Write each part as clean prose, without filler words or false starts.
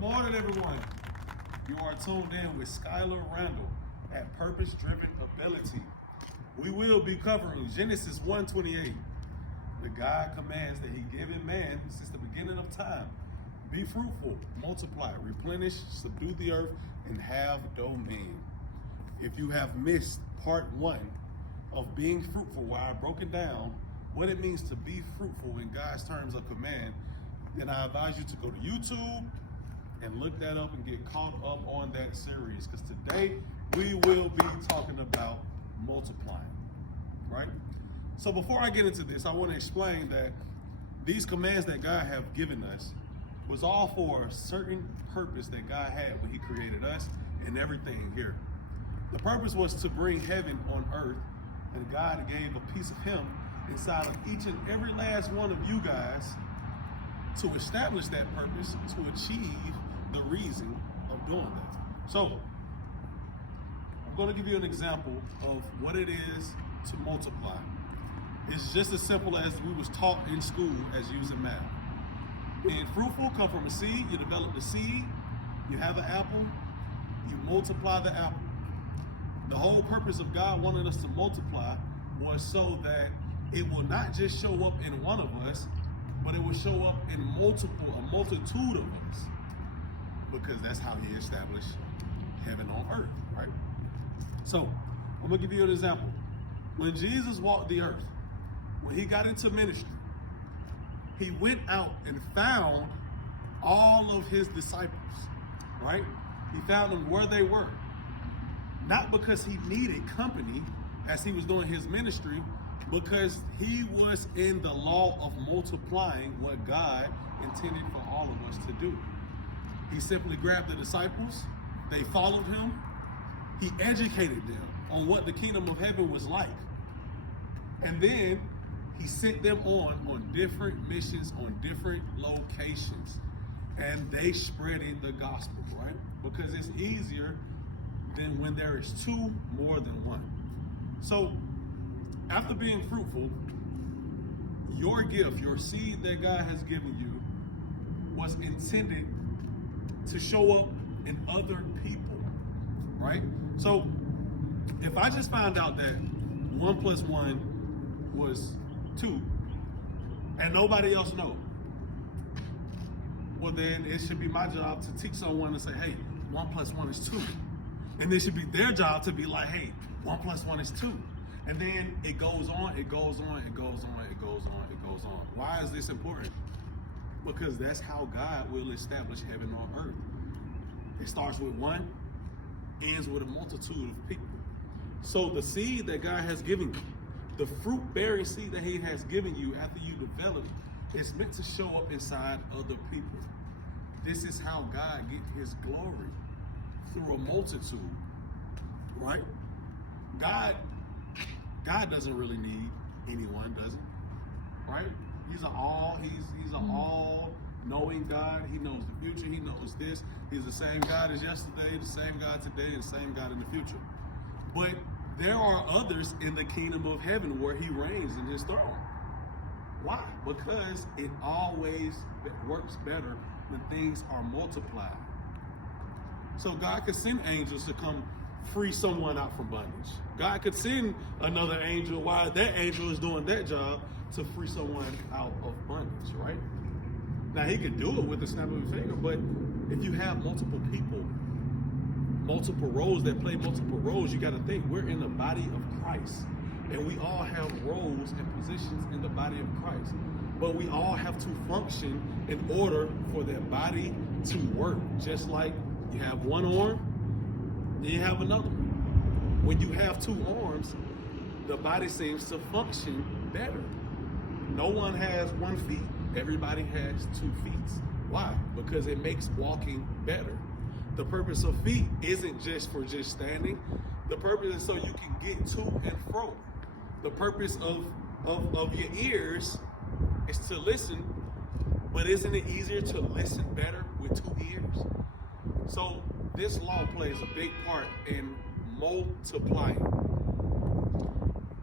Good morning, everyone. You are tuned in with Skyler Randall at Purpose Driven Ability. We will be covering Genesis 1:28. The God commands that He given man since the beginning of time. Be fruitful, multiply, replenish, subdue the earth, and have dominion. If you have missed part 1 of Being Fruitful, where I broke it down what it means to be fruitful in God's terms of command, then I advise you to go to YouTube and look that up and get caught up on that series, because today we will be talking about multiplying, right? So before I get into this, I want to explain that these commands that God have given us was all for a certain purpose that God had when He created us and everything here. The purpose was to bring heaven on earth, and God gave a piece of Him inside of each and every last one of you guys to establish that purpose, to achieve the reason of doing that. So, I'm going to give you an example of what it is to multiply. It's just as simple as we was taught in school as using math. Being fruitful come from a seed. You develop the seed, you have an apple, you multiply the apple. The whole purpose of God wanting us to multiply was so that it will not just show up in one of us, but it will show up in a multitude of us, because that's how He established heaven on earth, right? So, I'm going to give you an example. When Jesus walked the earth, when He got into ministry, He went out and found all of His disciples, right? He found them where they were. Not because He needed company as He was doing His ministry, because He was in the law of multiplying what God intended for all of us to do. He simply grabbed the disciples, they followed Him, He educated them on what the kingdom of heaven was like. And then He sent them on different missions, on different locations. And they spreading the gospel, right? Because it's easier than when there is two more than one. So, after being fruitful, your gift, your seed that God has given you, was intended to show up in other people, right? So, if I just found out that 1 + 1 was 2, and nobody else knows, well then it should be my job to teach someone to say, hey, 1 + 1 is 2. And it should be their job to be like, hey, 1 + 1 is 2. And then it goes on, it goes on, it goes on, it goes on, it goes on. Why is this important? Because that's how God will establish heaven on earth. It starts with one, ends with a multitude of people. So the seed that God has given you, the fruit-bearing seed that He has given you after you develop, is meant to show up inside other people. This is how God gets His glory, through a multitude, right? God doesn't really need anyone, does He? Right? He's an all-knowing God. He knows the future. He knows this. He's the same God as yesterday, the same God today, and the same God in the future. But there are others in the kingdom of heaven where He reigns in His throne. Why? Because it always works better when things are multiplied. So God could send angels to come free someone out from bondage. God could send another angel while that angel is doing that job to free someone out of bondage, right? Now He could do it with the snap of a finger, but if you have multiple people, multiple roles that play multiple roles, you got to think we're in the body of Christ, and we all have roles and positions in the body of Christ, but we all have to function in order for that body to work. Just like you have one arm, then you have another. When you have two arms, the body seems to function better. No one has 1 foot, everybody has 2 feet. Why? Because it makes walking better. The purpose of feet isn't just for just standing. The purpose is so you can get to and fro. The purpose of your ears is to listen, but isn't it easier to listen better with 2 ears? So this law plays a big part in multiplying.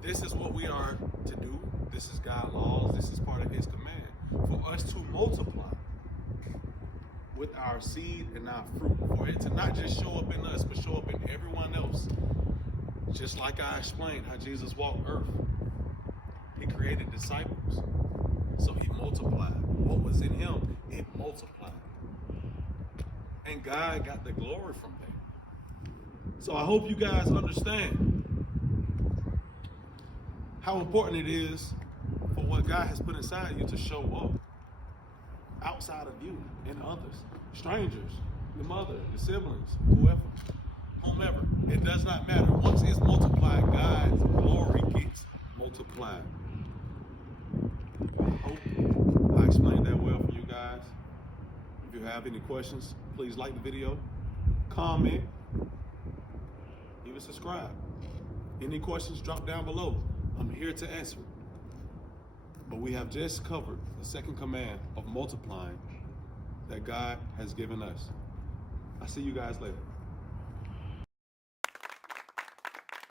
This is what we are to do. This is God's laws. This is part of His command for us to multiply. with our seed and our fruit, for it to not just show up in us, but show up in everyone else. Just like I explained how Jesus walked earth. He created disciples, so he multiplied. What was in him, it multiplied. And God got the glory from that. So I hope you guys understand how important it is for what God has put inside you to show up outside of you and others, strangers, your mother, your siblings, whomever. It does not matter. Once it's multiplied, God's glory gets multiplied. I hope I explained that well for you guys. If you have any questions, please like the video, comment, even subscribe. Any questions, drop down below. I'm here to answer it. But we have just covered the second command of multiplying that God has given us. I'll see you guys later.